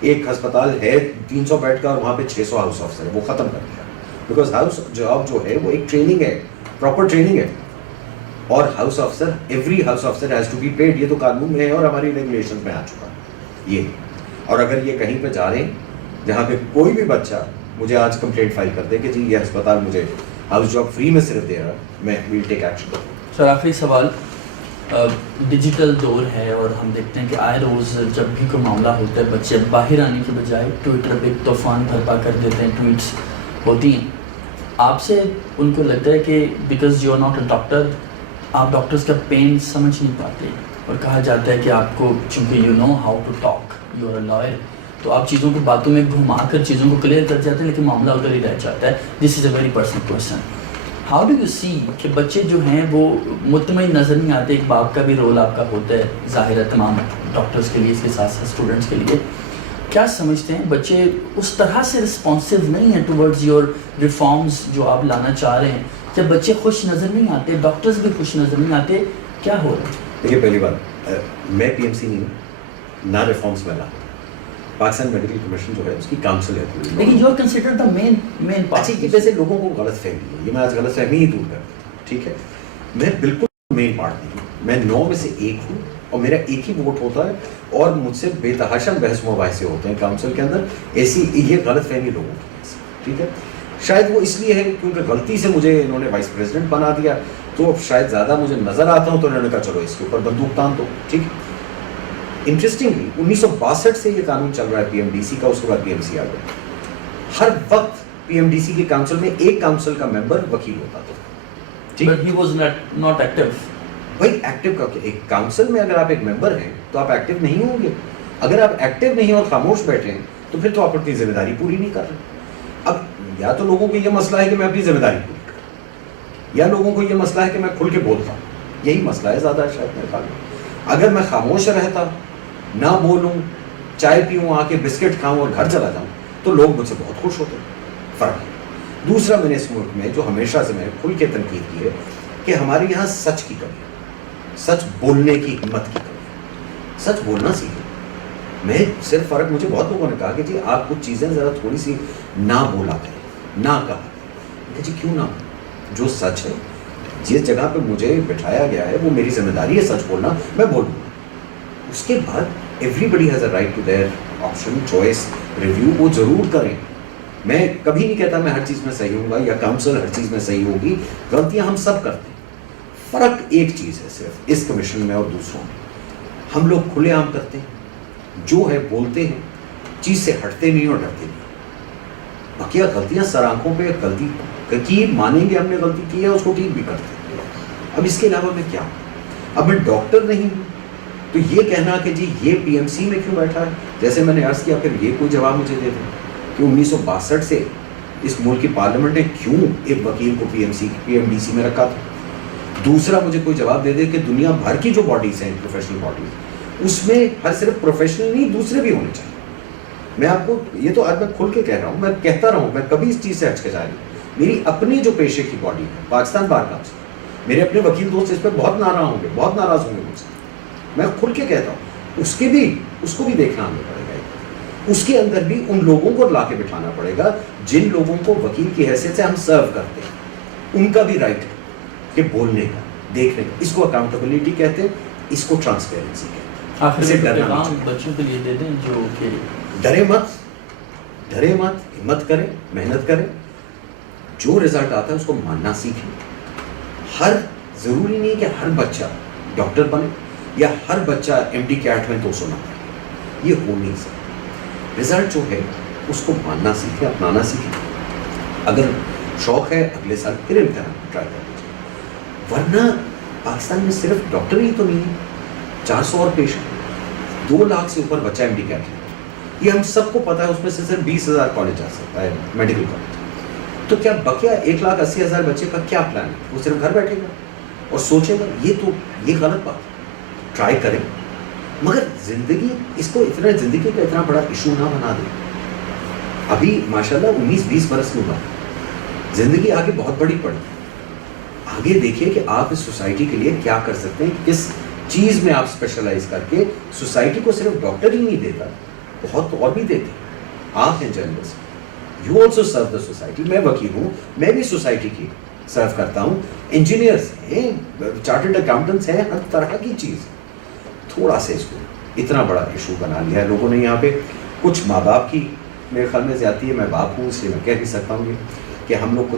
ایک ہسپتال ہے 300 بیڈ کا اور وہاں پہ 600 ہاؤس آفیسر ہے, وہ ختم کر دیا. بیکاز ہاؤس جاب جو ہے وہ ایک ٹریننگ ہے, پراپر ٹریننگ ہے. اور house officer, every house officer has to be paid. یہ تو قانون میں ہے اور ہماری ریگولیشن میں آ چکا ہے یہ. اور اگر یہ کہیں پہ جا رہے ہیں جہاں پہ کوئی بھی بچہ مجھے آج کمپلینٹ فائل کر دے کہ جی یہ ہسپتال مجھے ہاؤس جاب فری میں صرف دے رہا, میں ویل ٹیک ایکشن. سر آخری سوال, ڈیجیٹل دور ہے اور ہم دیکھتے ہیں کہ آئے روز جب بھی کوئی معاملہ ہوتا ہے بچے باہر آنے کے بجائے ٹویٹر پہ طوفان برپا کر دیتے ہیں, ٹویٹس ہوتی ہیں. آپ سے ان کو لگتا ہے کہ because you are not a doctor, آپ ڈاکٹرس کا پین سمجھ نہیں پاتے, اور کہا جاتا ہے کہ آپ کو چونکہ you know how to talk, you are a lawyer, تو آپ چیزوں کو باتوں میں گھما کر چیزوں کو کلیئر کر جاتے ہیں, لیکن معاملہ ادھر ہی رہ جاتا ہے. This is a very personal question. How do you see کہ بچے جو ہیں وہ مطمئن نظر نہیں آتے؟ ایک باپ کا بھی رول آپ کا ہوتا ہے ظاہر ہے تمام ڈاکٹرس کے لیے, اس کے ساتھ ساتھ اسٹوڈنٹس کے لیے. کیا سمجھتے ہیں بچے اس طرح سے رسپانسو نہیں ہیں ٹورڈز یور ریفارمز جو آپ لانا چاہ رہے ہیں؟ جب بچے خوش نظر نہیں آتے, ڈاکٹرز بھی خوش نظر نہیں آتے, کیا ہو رہا ہے؟ دیکھیے پہلی بات, میں پی ایم سی نہیں ہوں, نہ ریفارمس میں لا. پاکستان میڈیکل کمیشن جو ہے اس کی کاؤنسل ہے, لیکن یو آر کنسیڈر دا مین اچھا یہ ویسے لوگوں کو غلط فہمی ہے, یہ میں آج غلط فہمی ہی دور کرتا ہوں. ٹھیک ہے, میں بالکل مین پارٹ نہیں ہوں, میں 9 میں سے 1 ہوں اور میرا ایک ہی ووٹ ہوتا ہے, اور مجھ سے بے تحاشا بحث مباحثے ہوتے ہیں کاؤنسل کے اندر. ایسی یہ غلط فہمی لوگوں کی. ٹھیک ہے, شاید وہ اس لیے ہے کیونکہ غلطی سے مجھے انہوں نے وائس پریزیڈنٹ بنا دیا, تو شاید زیادہ مجھے نظر آتا ہوں, تو انہوں نے کہا چلو اس کے اوپر بندوق تان دو. ٹھیک ہے, انٹرسٹنگلی 1962 سے یہ قانون چل رہا ہے پی ایم ڈی سی کا, اس کے بعد پی ایم سی آ گیا. ہر وقت پی ایم ڈی سی کے کاؤنسل میں ایک کاؤنسل کا ممبر وکیل ہوتا تھا. But he was not active. بھائی ایکٹیو کا ایک کاؤنسل میں اگر آپ ایک ممبر ہیں تو آپ ایکٹیو نہیں ہوں گے. اگر آپ ایکٹیو نہیں اور خاموش بیٹھے ہیں تو پھر تو آپ اپنی ذمہ داری پوری نہیں کر رہے. اب یا تو لوگوں کو یہ مسئلہ ہے کہ میں اپنی ذمہ داری پوری کروں, یا لوگوں کو یہ مسئلہ ہے کہ میں کھل کے بولتا ہوں. یہی مسئلہ ہے زیادہ شاید میرے خیال میں. اگر میں خاموش رہتا, نہ بولوں, چائے پیوں, آ کے بسکٹ کھاؤں اور گھر چلا جاؤں, تو لوگ مجھ سے بہت خوش ہوتے. فرق ہے. دوسرا, میں نے اس ملک میں جو ہمیشہ سے میں کھل کے تنقید کی ہے کہ ہمارے یہاں سچ کی کمی ہے, سچ بولنے کی ہمت کی کمی ہے. سچ بولنا سیکھیں. میں صرف فرق, مجھے بہت لوگوں نے کہا کہ جی آپ کچھ چیزیں ذرا تھوڑی سی نہ بولا کریں, نہ کہا کہ جی کیوں نہ, جو سچ ہے جس جگہ پہ مجھے بٹھایا گیا ہے وہ میری ذمہ داری ہے سچ بولنا, میں بولوں گا. اس کے بعد everybody has a right to their option, choice, review, وہ ضرور کریں. میں کبھی نہیں کہتا میں ہر چیز میں صحیح ہوں گا یا کاؤنسل ہر چیز میں صحیح ہوگی. غلطیاں ہم سب کرتے ہیں. فرق ایک چیز ہے صرف اس کمیشن میں اور دوسروں میں, ہم لوگ کھلے عام کرتے ہیں, جو ہے بولتے ہیں, چیز سے ہٹتے نہیں اور ڈرتے نہیں. باقی غلطیاں سر آنکھوں پہ غلطی کی مانیں گے, ہم نے غلطی کی ہے, اس کو ٹھیک بھی کرتے ہیں. اب اس کے علاوہ میں کیا ہوں؟ اب میں ڈاکٹر نہیں ہوں تو یہ کہنا کہ جی یہ پی ایم سی میں کیوں بیٹھا ہے, جیسے میں نے عرض کیا, پھر یہ کوئی جواب مجھے دے دیں کہ 1962 سے اس ملک کی پارلیمنٹ نے کیوں ایک وکیل کو پی ایم ڈی سی میں رکھا تھا. دوسرا, مجھے کوئی جواب دے دے کہ دنیا بھر کی جو باڈیز ہیں پروفیشنل باڈیز, اس میں ہر صرف پروفیشنل نہیں دوسرے بھی ہونے چاہیے. میں آپ کو یہ تو آج میں کھل کے کہہ رہا ہوں, میں کہتا رہا ہوں, میں کبھی اس چیز سے ہچکچا نہیں. میری اپنی جو پیشے کی باڈی ہے پاکستان بار کاؤنسل, میرے اپنے وکیل دوست اس پہ بہت ناراض ہوں گے, بہت ناراض ہوں گے مجھ سے. میں کھل کے کہتا ہوں اس کو بھی دیکھنا ہمیں پڑے گا. اس کے اندر بھی ان لوگوں کو لا کے بٹھانا پڑے گا جن لوگوں کو وکیل کی حیثیت سے ہم سرو کرتے ہیں. ان کا بھی رائٹ ہے کہ بولنے کا, دیکھنے کا. اس کو اکاؤنٹیبلٹی کہتے ہیں, اس کو ٹرانسپیرنسی کہتے ہیں. آخر میں پیغام بچوں کے لیے دے دیں جو کہ ڈرے مت, ہمت کریں, محنت کریں. جو رزلٹ آتا ہے اس کو ماننا سیکھیں. ضروری نہیں کہ ہر بچہ ڈاکٹر بنے یا ہر بچہ MD کیٹ میں 200 نمبر. یہ ہو نہیں سکتا. رزلٹ جو ہے اس کو ماننا سیکھیں, اپنانا سیکھیں. اگر شوق ہے اگلے سال پھر امتحان ٹرائی کر لیجیے. ورنہ پاکستان میں صرف ڈاکٹر ہی تو نہیں ہے, 400 اور پیشنٹ, 2 لاکھ سے اوپر بچہ MD کیٹ ہے. یہ ہم سب کو پتا ہے. اس میں سے صرف 20,000 کالج آ سکتا ہے, میڈیکل کالج. تو کیا بقیہ 1,80,000 بچے کا کیا پلان ہے؟ وہ صرف گھر بیٹھے گا اور سوچے گا؟ یہ غلط بات ہے. ٹرائی کریں, مگر زندگی کا اتنا بڑا ایشو نہ بنا دیں. ابھی ماشاءاللہ 19-20 برس میں ہوا, زندگی آگے بہت بڑی پڑی. آگے دیکھیے کہ آپ اس سوسائٹی کے لیے کیا کر سکتے ہیں, کس چیز میں آپ اسپیشلائز کر کے. سوسائٹی کو صرف ڈاکٹر ہی نہیں دیتا, بہت اور بھی دیتے ہیں. آپ ہیں journalist, you also serve the society. میں وکیل ہوں, میں بھی سوسائٹی کی سرو کرتا ہوں. انجینئرس ہیں, چارٹرڈ اکاؤنٹنٹس ہیں, ہر طرح کی چیز. تھوڑا سا اس کو اتنا بڑا ایشو بنا لیا ہے لوگوں نے یہاں پہ. کچھ ماں باپ کی میرے خیال میں زیادتی ہے. میں باپ ہوں اس لیے میں کہہ بھی سکتا ہوں کہ ہم لوگ کو